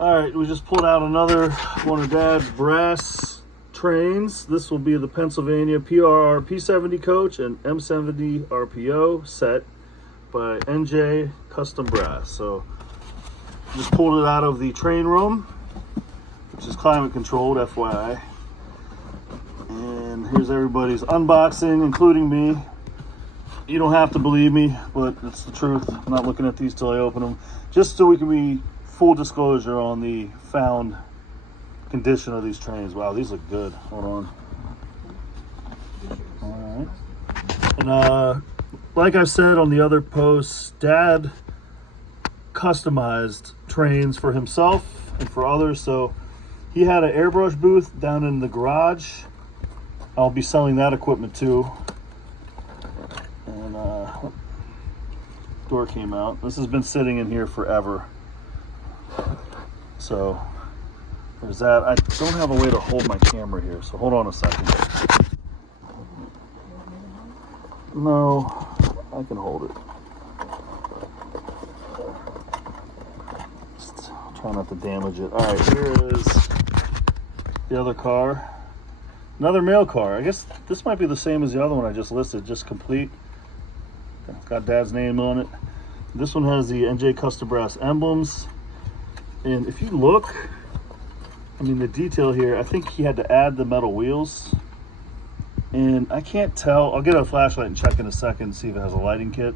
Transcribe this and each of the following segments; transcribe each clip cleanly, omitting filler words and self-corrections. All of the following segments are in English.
All right, we just pulled out another one of Dad's brass trains. This will be the Pennsylvania PRR P70 coach and M70 RPO set by NJ Custom Brass. So just pulled it out of the train room, which is climate controlled, FYI. And here's everybody's unboxing, including me. You don't have to believe me, but it's the truth. I'm not looking at these till I open them, just so we can be full disclosure on the found condition of these trains. Wow, these look good. Hold on. All right. And like I said on the other posts, Dad customized trains for himself and for others. So he had an airbrush booth down in the garage. I'll be selling that equipment too. And door came out. This has been sitting in here forever. So there's that. I don't have a way to hold my camera here, so hold on a second. No, I can hold it. Just try not to damage it. All right, here is the other car. Another mail car. I guess this might be the same as the other one I just listed, just complete. It's got Dad's name on it. This one has the NJ Custom Brass emblems. And if you look, I mean, the detail here, I think he had to add the metal wheels. And I can't tell. I'll get a flashlight and check in a second, see if it has a lighting kit.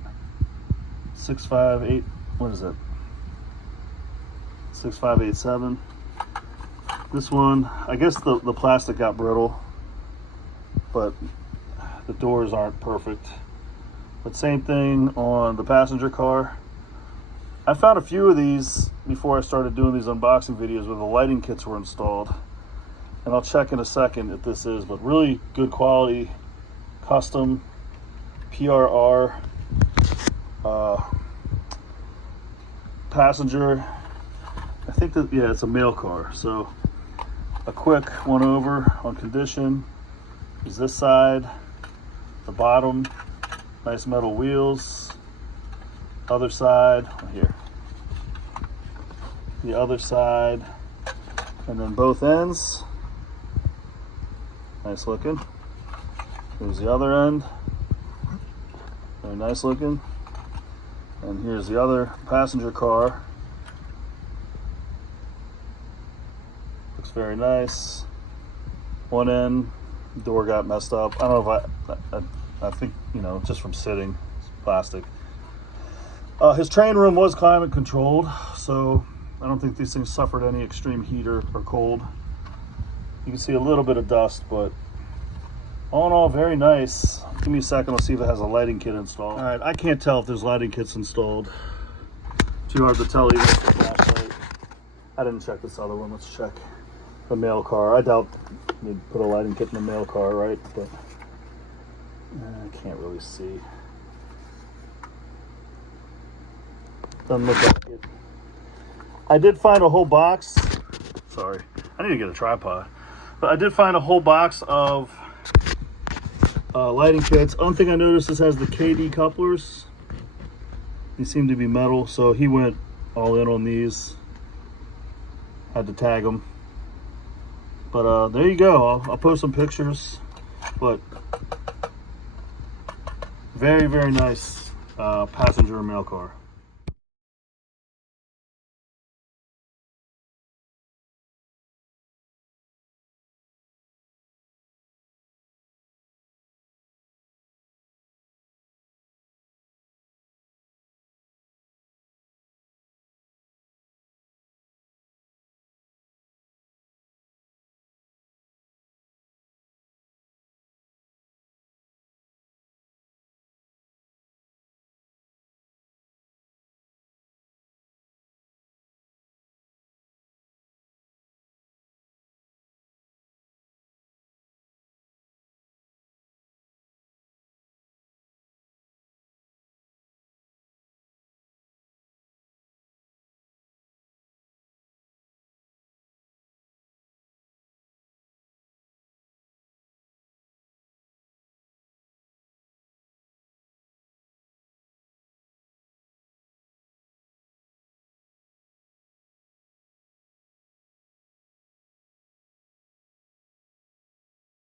658, what is it? 6587. This one, I guess the plastic got brittle, but the doors aren't perfect. But same thing on the passenger car. I found a few of these before I started doing these unboxing videos where the lighting kits were installed. And I'll check in a second if this is, but really good quality, custom PRR passenger. I think that, yeah, it's a mail car. So a quick one over on condition is this side, the bottom, nice metal wheels. Other side, here. The other side, and then both ends. Nice looking. Here's the other end. Very nice looking. And here's the other passenger car. Looks very nice. One end, door got messed up. I don't know if I think, you know, just from sitting, it's plastic. His train room was climate controlled, so I don't think these things suffered any extreme heat or cold. You can see a little bit of dust, but all in all, very nice. Give me a second, I'll see if it has a lighting kit installed. All right, I can't tell if there's lighting kits installed. Too hard to tell even with the flashlight. I didn't check this other one. Let's check the mail car. I doubt they'd put a lighting kit in the mail car, right? But I can't really see. Doesn't look like it. I did find a whole box. Sorry, I need to get a tripod. But I did find a whole box of lighting kits. One thing I noticed, this has the KD couplers. These seem to be metal, so he went all in on these. Had to tag them. But there you go. I'll post some pictures. But very, very nice passenger mail car.